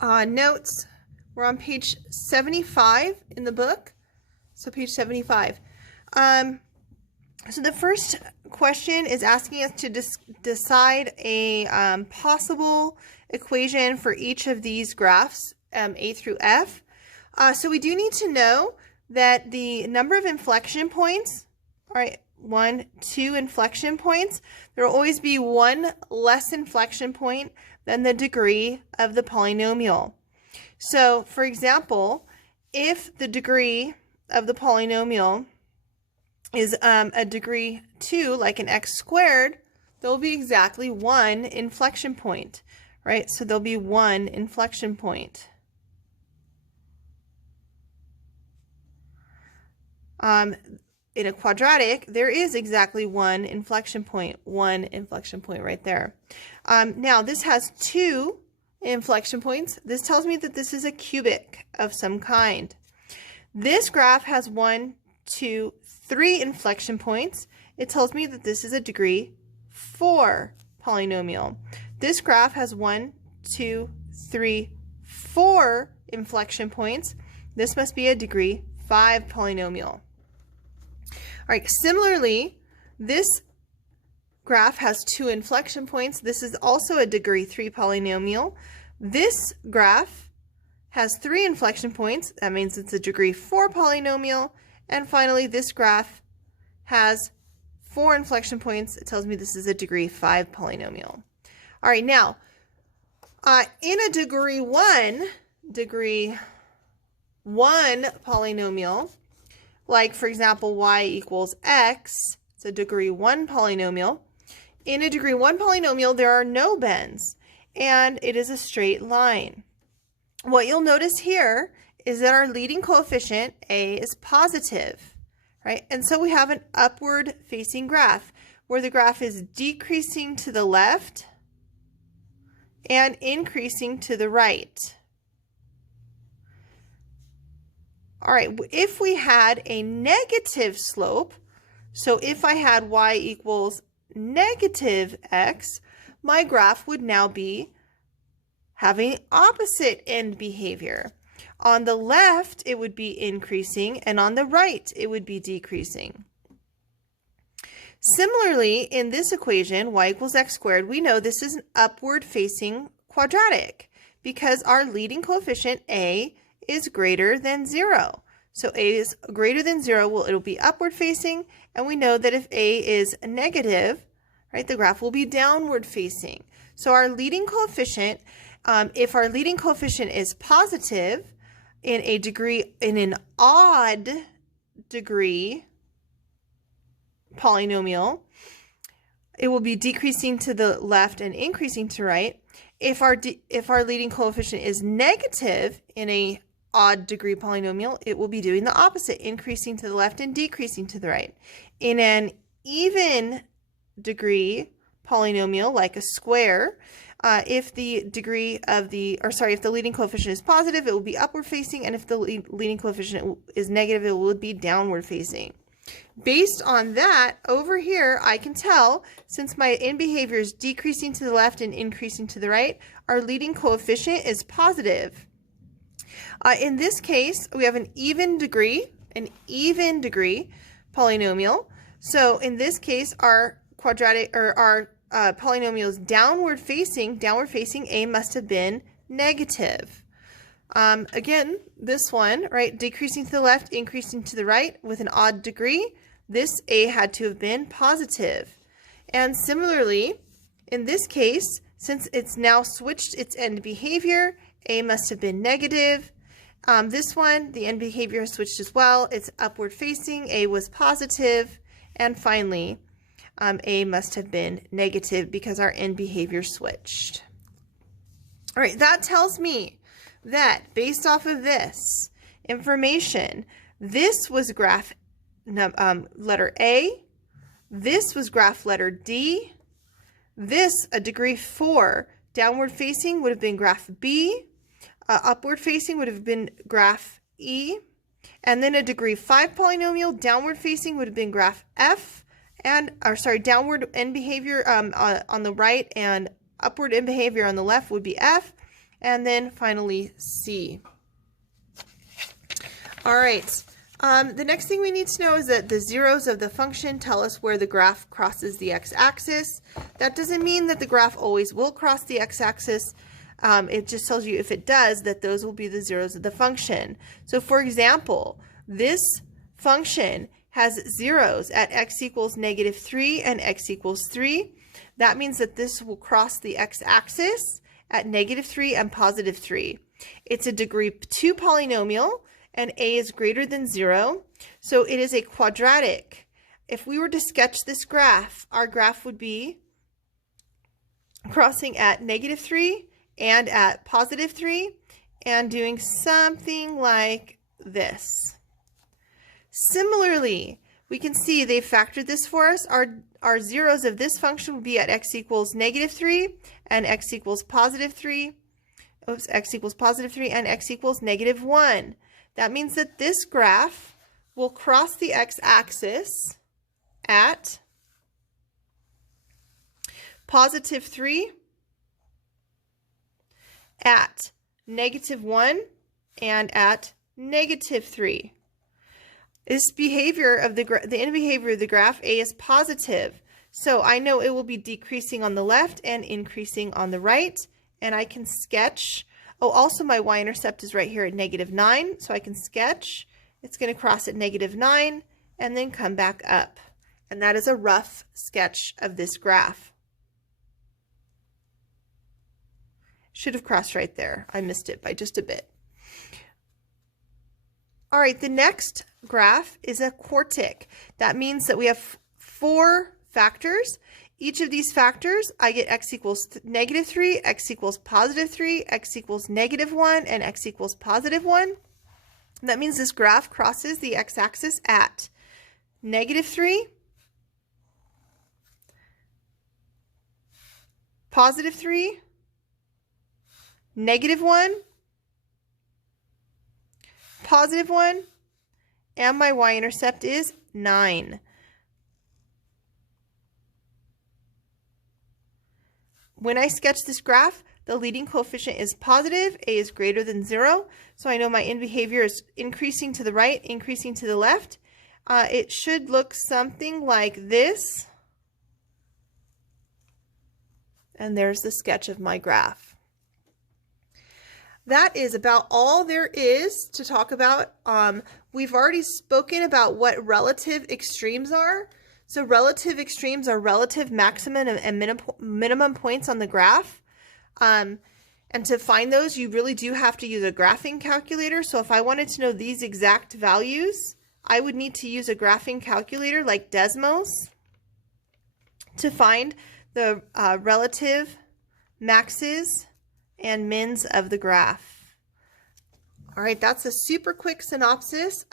Notes. We're on page 75 in the book. So page 75. So the first question is asking us to decide a possible equation for each of these graphs, A through F. So we do need to know that the number of inflection points, all right, 1, 2 inflection points, there will always be one less inflection point than the degree of the polynomial. So, for example, if the degree of the polynomial is a degree 2, like an x squared, there will be exactly one inflection point, right? So there'll be one inflection point. In a quadratic, there is exactly one inflection point right there. Now, this has 2 inflection points. This tells me that this is a cubic of some kind. This graph has 1, 2, 3 inflection points. It tells me that this is a degree 4 polynomial. This graph has 1, 2, 3, 4 inflection points. This must be a degree 5 polynomial. All right, similarly, this graph has 2 inflection points. This is also a degree 3 polynomial. This graph has 3 inflection points. That means it's a degree 4 polynomial. And finally, this graph has 4 inflection points. It tells me this is a degree 5 polynomial. All right, now, in a degree 1 polynomial, like, for example, y equals x, it's a degree 1 polynomial. In a degree 1 polynomial, there are no bends, and it is a straight line. What you'll notice here is that our leading coefficient, a, is positive, right? And so we have an upward-facing graph, where the graph is decreasing to the left and increasing to the right. All right, if we had a negative slope, so if I had y equals negative x, my graph would now be having opposite end behavior. On the left, it would be increasing, and on the right, it would be decreasing. Similarly, in this equation, y equals x squared, we know this is an upward-facing quadratic because our leading coefficient, a, is greater than 0. So a is greater than 0, well, it'll be upward facing, and we know that if a is negative, right, the graph will be downward facing. So our leading coefficient, if our leading coefficient is positive in an odd degree polynomial, it will be decreasing to the left and increasing to right. If our leading coefficient is negative in a odd degree polynomial, it will be doing the opposite, increasing to the left and decreasing to the right. In an even degree polynomial, like a square, if the leading coefficient is positive, it will be upward facing, and if the leading coefficient is negative, it will be downward facing. Based on that, over here, I can tell, since my end behavior is decreasing to the left and increasing to the right, our leading coefficient is positive. In this case, we have an even degree polynomial. So in this case, our polynomial is downward facing, a must have been negative. Again, this one, right, decreasing to the left, increasing to the right with an odd degree, this a had to have been positive. And similarly, in this case, since it's now switched its end behavior, a must have been negative. This one, the end behavior has switched as well. It's upward facing, a was positive. And finally, a must have been negative because our end behavior switched. All right, that tells me that based off of this information, this was graph letter A, this was graph letter D, this, a degree 4, downward facing would have been graph B, upward facing would have been graph E, and then a degree 5 polynomial, downward facing would have been graph F, downward end behavior on the right and upward end behavior on the left would be F, and then finally C. All right. The next thing we need to know is that the zeros of the function tell us where the graph crosses the x-axis. That doesn't mean that the graph always will cross the x-axis. It just tells you if it does that those will be the zeros of the function. So for example, this function has zeros at x equals -3 and x equals 3. That means that this will cross the x-axis at -3 and +3. It's a degree 2 polynomial, and a is greater than 0, so it is a quadratic. If we were to sketch this graph, our graph would be crossing at -3 and at +3 and doing something like this. Similarly, we can see they factored this for us. Our zeros of this function would be at x equals -3 and x equals +3. Oops, x equals +3 and x equals -1. That means that this graph will cross the x-axis at +3, at -1, and at -3. This behavior of the end behavior of the graph A is positive, so I know it will be decreasing on the left and increasing on the right, and I can sketch. Oh, also my y-intercept is right here at -9, so I can sketch. It's going to cross at -9 and then come back up. And that is a rough sketch of this graph. Should have crossed right there. I missed it by just a bit. All right, the next graph is a quartic. That means that we have 4 factors. Each of these factors, I get x equals -3, x equals +3, x equals -1, and x equals +1. That means this graph crosses the x-axis at -3, +3, -1, +1, and my y-intercept is 9. When I sketch this graph, the leading coefficient is positive, a is greater than 0, so I know my end behavior is increasing to the right, increasing to the left. It should look something like this. And there's the sketch of my graph. That is about all there is to talk about. We've already spoken about what relative extremes are. So relative extremes are relative maximum and minimum points on the graph. And to find those, you really do have to use a graphing calculator. So if I wanted to know these exact values, I would need to use a graphing calculator like Desmos to find the relative maxes and mins of the graph. All right, that's a super quick synopsis